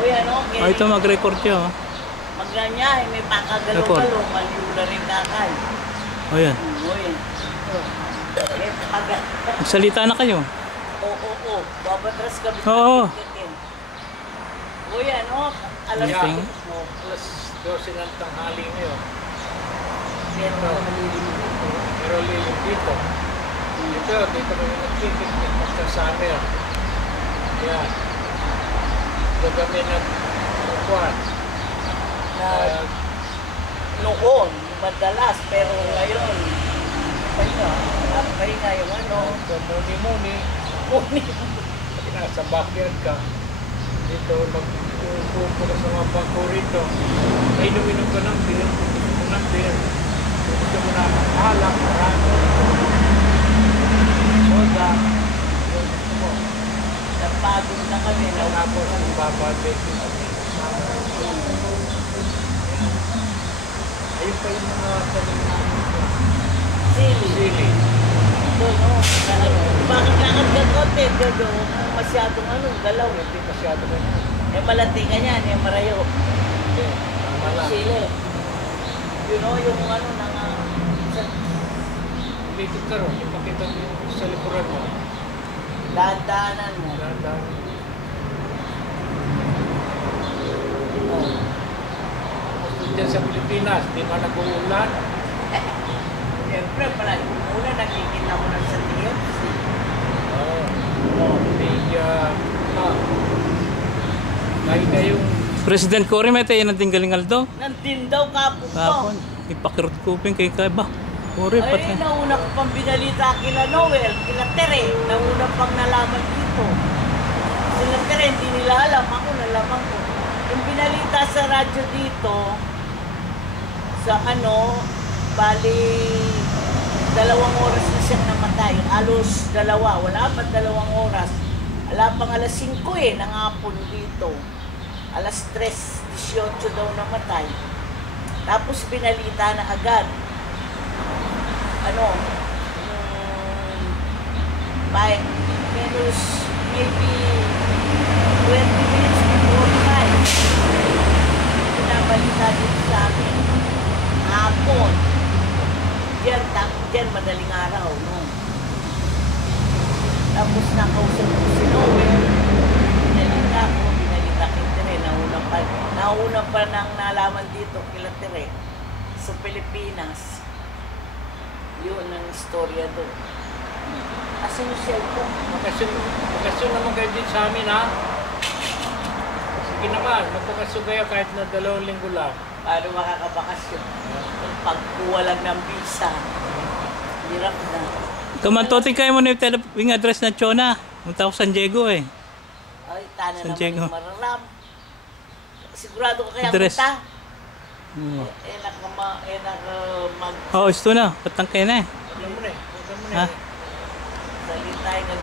Uy, ano? Oh, ito mag-record siya, oh. Magganyahe, may pakagalo-galo, maliwala rin kakay. Oh, yan. Uy. May pakagalo. Magsalita na kayo. Oo. Babatras kami. Oo. Uy, ano? Alam Meeting. mo. Alas 12 ng tanghali ngayon. Pero lilim dito. Dito kami nagpipiknik sa summer. Yan. Dito kami nagkukuhan. Noon, madalas, pero ngayon, pahinga yung ano. Muni. Nasa backyard ka. Dito, nagpupo ka sa mga bangko rito. Ay, inom ka ng beer. Gusto mo na alak, marami. Soda. Gusto mo. Napagod na kami. Tapos, ang babalik. Ayun pa yung mga talim namin. Sili. Bakit kakagad konti? Masyadong galaw. Hindi masyado na yun. Malati ka niyan, marayo. Hindi, tama lang. Sili. Yung Ulitin ka ron, ipakita mo yung sa likuran mo. dahan-dahanan mo. Dahan-dahan. Diyan sa Pilipinas, di ba nag-uulan? Siyempre, palagi muna nakikita mo lang sa TFC. Kahit na yung President Cory, may tayo natin galingal daw. Nandin daw kapon po. Kapon. Ipakirot kuping kay Kaiba. Cory, Ay, pati. nauna ko pang binalita kila Noel, kila Tere. Nauna pang nalaman dito. Sila Tere, hindi nila alam. Ako nalaman ko. Yung binalita sa radyo dito, sa bali, 2 oras na siyang namatay. Alos 2, wala pa 2 oras. Wala pang alas 5 ng hapon dito. Alas 3:18 daw namatay. Tapos binalita na agad. By maybe 20 minutes before 5. Binabalita dito sa amin. Hapon. Diyan madaling araw, no? Tapos nakausap ko si Noel. Binalita kay Tere. Nauna pa nang nalaman dito kila Tere. Sa Pilipinas. Yun ang istorya doon. Asan yung cellphone? Bakasyon naman kayo din sa amin, ha? Sige naman, magpakasyon kayo kahit na 2 linggo lang. Paano makakabakasyon? Pagkuha lang ng visa. Hirap na. Kamantotin kayo mo na yung address na Chona. Punta ako San Diego, eh. Ay, tana San naman Diego. yung mararam. Sigurado ko kaya Address. punta. Oo. Mag... Oh, ito na. Patang kayo na, eh. Huwag mo na eh. Ha? Salita